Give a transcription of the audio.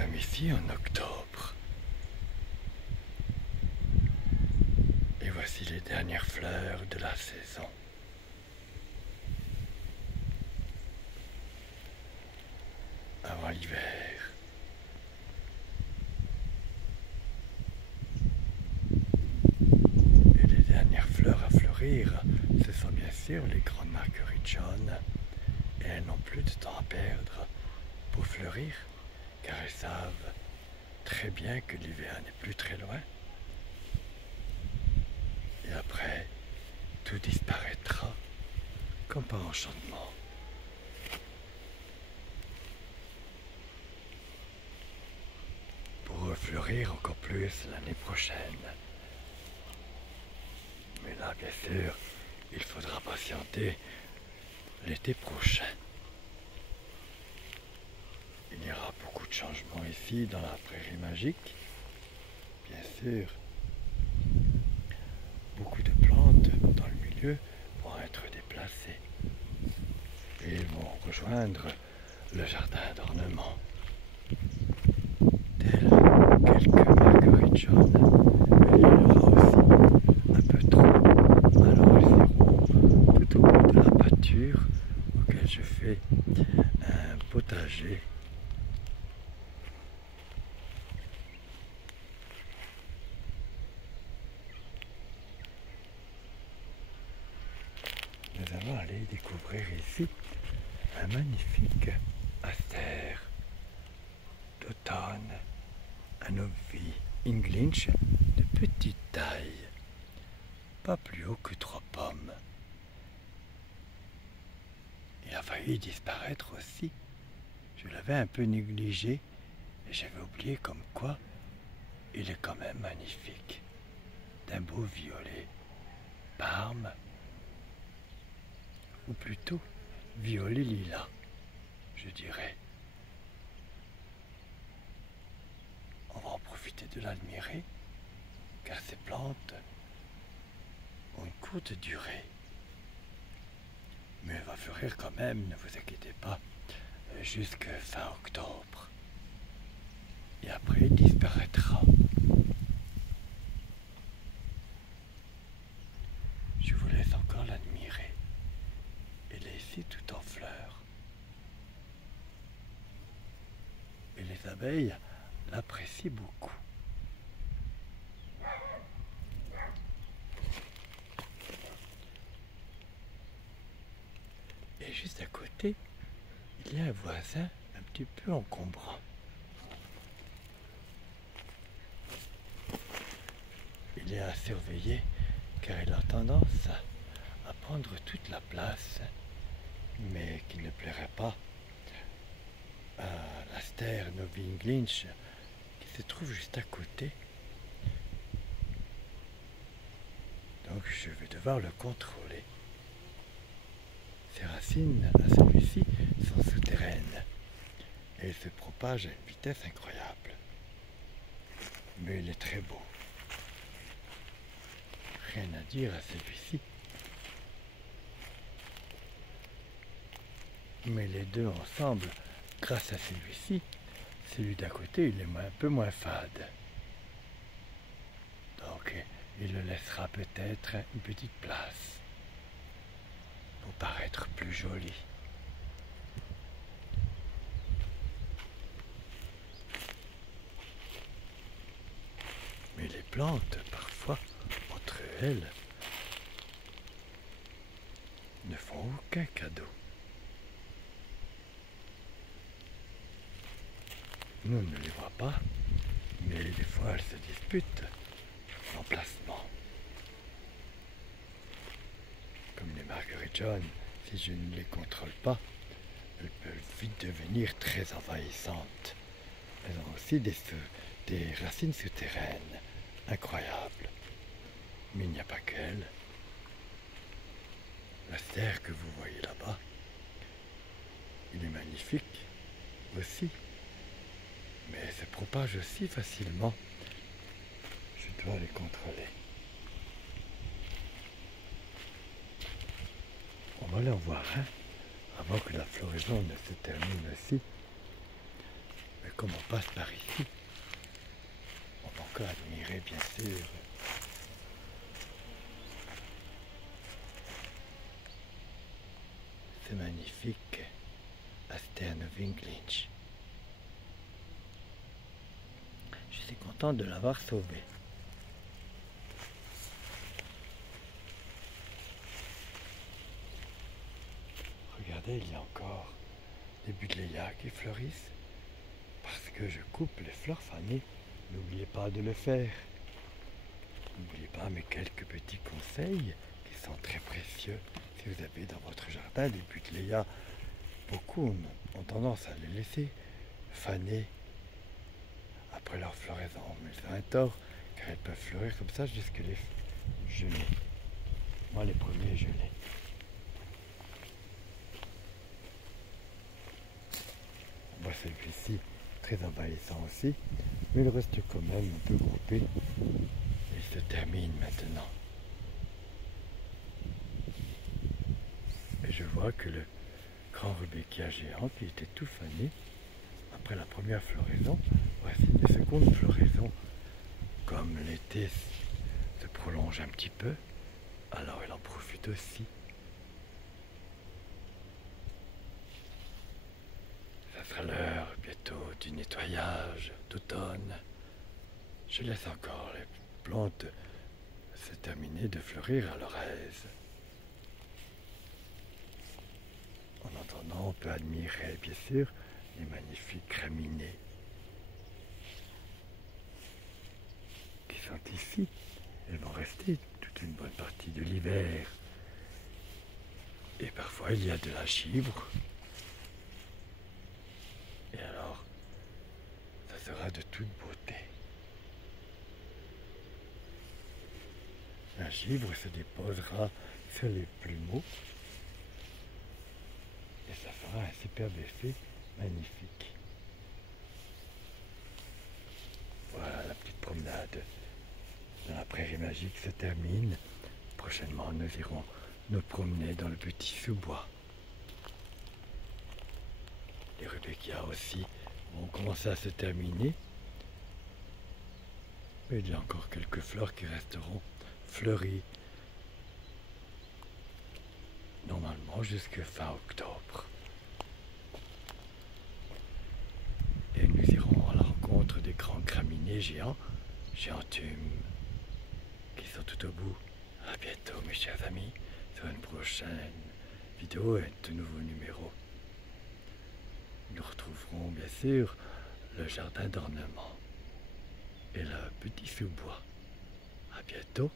sommes ici en octobre. Et voici les dernières fleurs de la saison. Avant l'hiver. Et les dernières fleurs à fleurir, ce sont bien sûr les grandes marguerites jaunes. Et elles n'ont plus de temps à perdre pour fleurir, car elles savent très bien que l'hiver n'est plus très loin. Et après, tout disparaîtra comme par enchantement. Pour refleurir encore plus l'année prochaine. Mais là, bien sûr, il faudra patienter l'été prochain. Il y aura beaucoup de changements ici dans la prairie magique, bien sûr. Beaucoup de plantes dans le milieu vont être déplacées et ils vont rejoindre le jardin d'ornement. Telles quelques marguerites jaunes, mais il y en aura aussi un peu trop. Alors elles iront tout au bout de la pâture auquel je fais un potager. Nous allons aller découvrir ici un magnifique astère d'automne, un Novi English de petite taille, pas plus haut que 3 pommes. Il a failli disparaître aussi. Je l'avais un peu négligé et j'avais oublié comme quoi il est quand même magnifique, d'un beau violet, parme, ou plutôt violet lilas, je dirais. On va en profiter de l'admirer, car ces plantes ont une courte durée. Mais elle va fleurir quand même, ne vous inquiétez pas, jusqu'à fin octobre. Et après, il disparaîtra. Je vous laisse encore l'admirer. Elle est ici tout en fleurs. Et les abeilles l'apprécient beaucoup. Et juste à côté, il y a un voisin un petit peu encombrant. Il est à surveiller car il a tendance à prendre toute la place, mais qui ne plairait pas à l'astère Novi English qui se trouve juste à côté. Donc je vais devoir le contrôler. Ses racines à celui-ci sont souterraines et il se propage à une vitesse incroyable. Mais il est très beau. Rien à dire à celui-ci. Mais les deux ensemble, grâce à celui-ci, celui d'à côté, il est un peu moins fade. Donc il le laissera peut-être une petite place pour paraître plus joli. Mais les plantes, parfois, entre elles, ne font aucun cadeau. Nous, on ne les voit pas, mais des fois elles se disputent l'emplacement. Comme les marguerites jaunes, si je ne les contrôle pas, elles peuvent vite devenir très envahissantes. Elles ont aussi des racines souterraines incroyables. Mais il n'y a pas qu'elles. L'astère que vous voyez là-bas, il est magnifique aussi. Mais elle se propage aussi facilement. Je dois les contrôler. On va aller en voir un avant que la floraison ne se termine aussi. Et comme on passe par ici, on peut encore admirer bien sûr ce magnifique Astern-Winglinch. Je suis content de l'avoir sauvé. Regardez, il y a encore des buddléias qui fleurissent parce que je coupe les fleurs fanées. N'oubliez pas de le faire. N'oubliez pas mes quelques petits conseils qui sont très précieux. Si vous avez dans votre jardin des buddléias, beaucoup ont tendance à les laisser faner après leur floraison. Mais c'est un tort, car elles peuvent fleurir comme ça jusque les gelées. Moi, les premiers gelés. On voit celui-ci très envahissant aussi, mais il reste quand même un peu groupé. Il se termine maintenant. Et je vois que le grand rudbeckia géant, qui était tout fané, après la première floraison, voici une seconde floraison. Comme l'été se prolonge un petit peu, alors il en profite aussi. Ça sera l'heure bientôt du nettoyage d'automne. Je laisse encore les plantes se terminer de fleurir à leur aise. En attendant, on peut admirer bien sûr les magnifiques graminées qui sont ici. Elles vont rester toute une bonne partie de l'hiver. Et parfois il y a de la givre. Et alors, ça sera de toute beauté. La givre se déposera sur les plumeaux et ça fera un superbe effet magnifique. Voilà, la petite promenade dans la prairie magique se termine. Prochainement, nous irons nous promener dans le petit sous-bois. Les rudbeckias aussi vont commencer à se terminer. Mais il y a encore quelques fleurs qui resteront fleuries. Normalement jusqu'à fin octobre. Et nous irons à la rencontre des grands graminées géants, géantumes, qui sont tout au bout. À bientôt mes chers amis, sur une prochaine vidéo et de nouveaux numéros. Nous retrouverons bien sûr le jardin d'ornement et le petit sous-bois. À bientôt.